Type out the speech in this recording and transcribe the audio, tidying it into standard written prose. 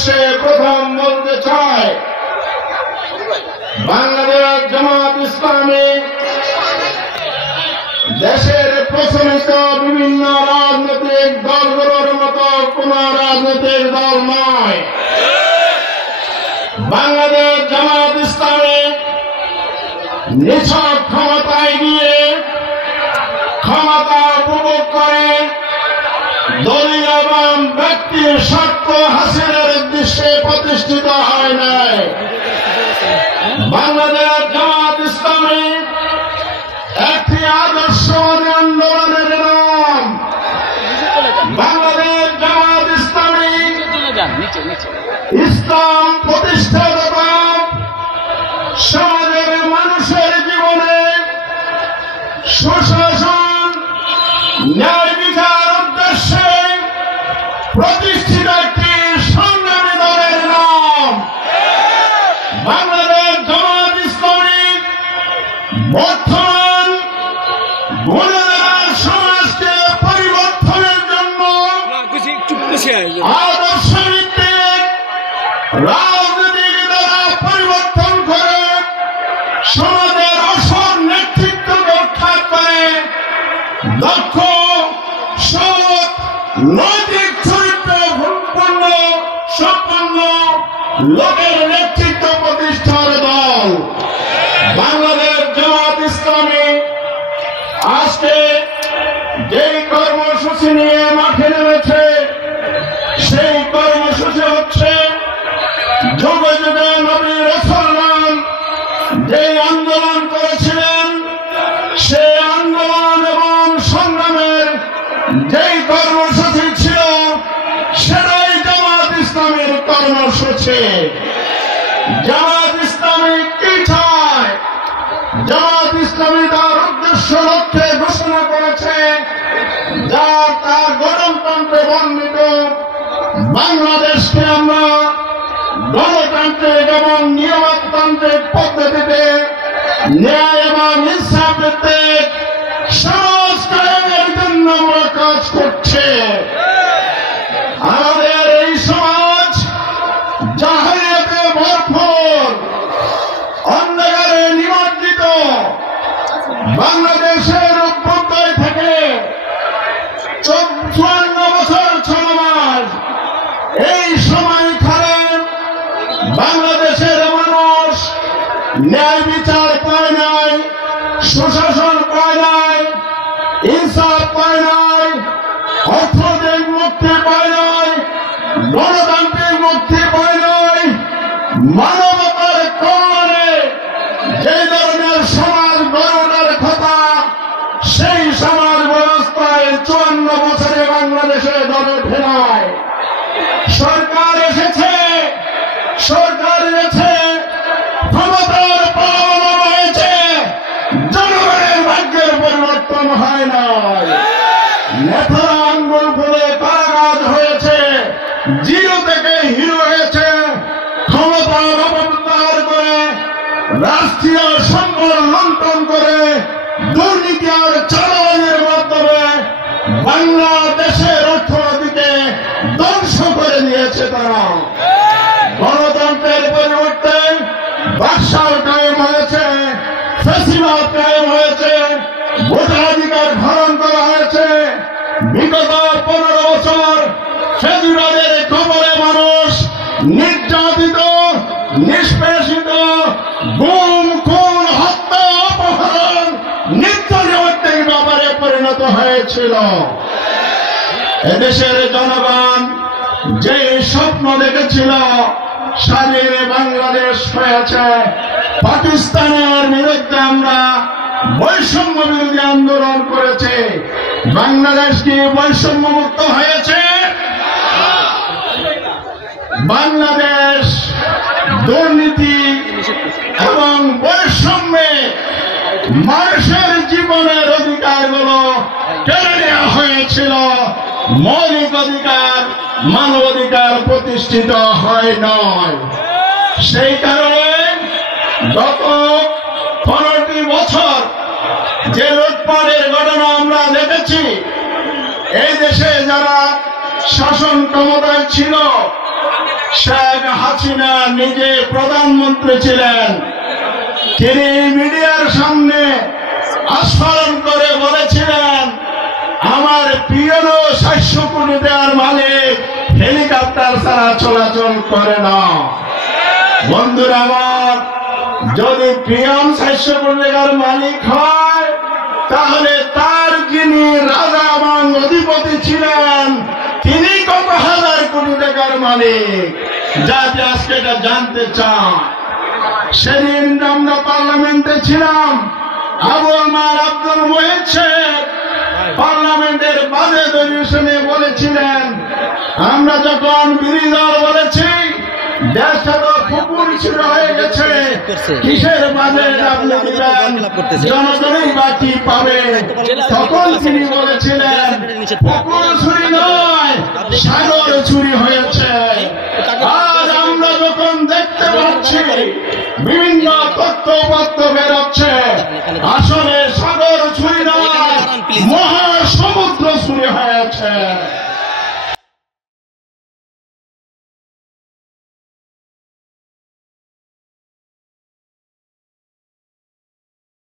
উদ্দেশ্যে প্রথম বলতে চাই, বাংলাদেশ জামাত ইসলামী দেশের প্রচলিত বিভিন্ন রাজনৈতিক দলগুলোর মতো কোন রাজনৈতিক দল নয়। বাংলাদেশ জামাত ইসলামী নিছক ক্ষমতায় গিয়ে ক্ষমতা উপভোগ করে দলীয় এবং ব্যক্তির স্বার্থ হাসিলের উদ্দেশ্যে প্রতিষ্ঠিত হয় নাই। বাংলাদেশ জামাত ইসলামী একটি আদর্শবাদী আন্দোলনের নাম। বাংলাদেশ জামাত ইসলামী ইসলাম প্রতিষ্ঠার সমাজের মানুষের জীবনে সুশাসন ন্যায় বিচার উদ্দেশ্যে প্রতিষ্ঠিত একটি সংগ্রামী দলের নাম। বাংলাদেশ জামাত ইসলামী বর্তমান গুণাগার সমাজকে পরিবর্তনের জন্য আদর্শ ভিত্তিক রাজনৈতিক দ্বারা পরিবর্তন করে সমাজের আসল নেতৃত্ব রক্ষা করে দক্ষ সৎ নৈতিক চরিত্র সম্পন্ন লোকের নেতৃত্ব প্রতিষ্ঠার দল বাংলাদেশ জামাত ইসলামী। আজকে যেই কর্মসূচি নিয়ে মাঠে নেমেছে সেই কর্মসূচি হচ্ছে যুগে যুগে নবী রাসূলগণ যেই আন্দোলন করেছিলেন সেই আন্দোলন এবং সংগ্রামের যেই কর্মসূচি ছিল সেটাই জামাত ইসলামের কর্মসূচি। জামাত ইসলামী কি চায়? জামাত ইসলামী তার উদ্দেশ্য লক্ষ্যে ঘোষণা করেছে যা তার গণতন্ত্রে বর্ণিত বাংলাদেশকে আমরা গণতান্ত্রিক এবং নিয়মতান্ত্রিক পদ্ধতিতে ন্যায় এবং ইনসাফ ভিত্তিক সমাজ কায়েমের জন্য আমরা কাজ করছে। আমাদের এই সমাজ জাহেলিয়াতে ভরপুর, অন্ধকারে নিমজ্জিত। বাংলাদেশের অভ্যুদয় থেকে 54 বছর চলমান এই সময়কালে বাংলাদেশের মানুষ ন্যায় বিচার পায় নাই, সুশাসন পায় নাই, ইনসাফ পায় নাই, অর্থনৈতিক মুক্তি পায় নাই, গণতান্ত্রিক মুক্তি পায় নাই। মানবতার কল্যাণে যে ধরনের সমাজ গড়ার কথা সেই সমাজ ব্যবস্থায় 54 বছরে বাংলাদেশে গড়ে ওঠে নাই। সরকার এসেছে, সরকার এসেছে, ক্ষমতার পাওনা হয়েছে, জনগণের ভাগ্যের পরিবর্তন হয় নাই। নেতারা আঙ্গুল ফুলে কারাগার হয়েছে, জিরো থেকে হিরো হয়েছে। ক্ষমতার অপব্যবহার করে রাষ্ট্রীয় সম্পদ লুণ্ঠন করে দুর্নীতি আর চালানের মাধ্যমে বাংলাদেশের অর্থনীতিকে ধ্বংস করে দিয়েছে তারা। গণতন্ত্রের পরিবর্তে বাকশাল কায়েম হয়েছে, ফ্যাসিবাদ কায়েম হয়েছে, ভোটাধিকার হরণ করা হয়েছে। বিগত 15 বছর ফ্যাসিবাদের কবলে মানুষ নির্যাতিত, নিষ্পেষিত, গুম, খুন, হত্যা, অপহরণ, নিত্যনৈমিত্তিক ব্যাপারে পরিণত হয়েছিল। এদেশের জনগণ যে স্বপ্ন দেখেছিল স্বাধীন বাংলাদেশ হয়েছে, পাকিস্তানের বিরুদ্ধে আমরা বৈষম্য বিরোধী আন্দোলন করেছি। বাংলাদেশ কি বৈষম্য মুক্ত হয়েছে? বাংলাদেশ দুর্নীতি এবং বৈষম্যে মানুষের জীবনের অধিকারগুলো কেড়ে নেওয়া হয়েছিল। মৌলিক অধিকার, মানবাধিকার প্রতিষ্ঠিত হয় নয়। সেই কারণে গত 15টি বছর যে লুটপাটের ঘটনা আমরা দেখেছি, এই দেশে যারা শাসন ক্ষমতায় ছিল শেখ হাসিনা নিজে প্রধানমন্ত্রী ছিলেন। তিনি মিডিয়ার সামনে আস্ফালন করে বলেছিলেন, আমার পিএনও 700 কোটি দেওয়ার মালিক হেলিকপ্টার ছাড়া চলাচল করে না। বন্ধুরা আমার, যদি পিএম 700 কোটি টাকার মালিক হয়, তাহলে তার যিনি রাজা এবং অধিপতি ছিলেন তিনি কত হাজার কোটি টাকার মালিক, যাতে আজকে এটা জানতে চান। সেদিন আমরা পার্লামেন্টে ছিলাম, আবু আমার আব্দুল মুহিত শেখ পার্লামেন্টের বাজেট অধিবেশনে বলেছিলেন, আমরা যখন বিরোধী দল বলেছি দেশটা তো পুকুর শুরু হয়ে গেছে, কিসের বাজেট আপনি দিবেন, জনগণই বাকি পাবে, তখন তিনি বলেছিলেন পুকুর চুরি নয়, সাগর চুরি হয়েছে। আর আমরা যখন দেখতে পাচ্ছি বিভিন্ন তথ্যপত্র বেরোচ্ছে, আসলে সাগর চুরি নয়,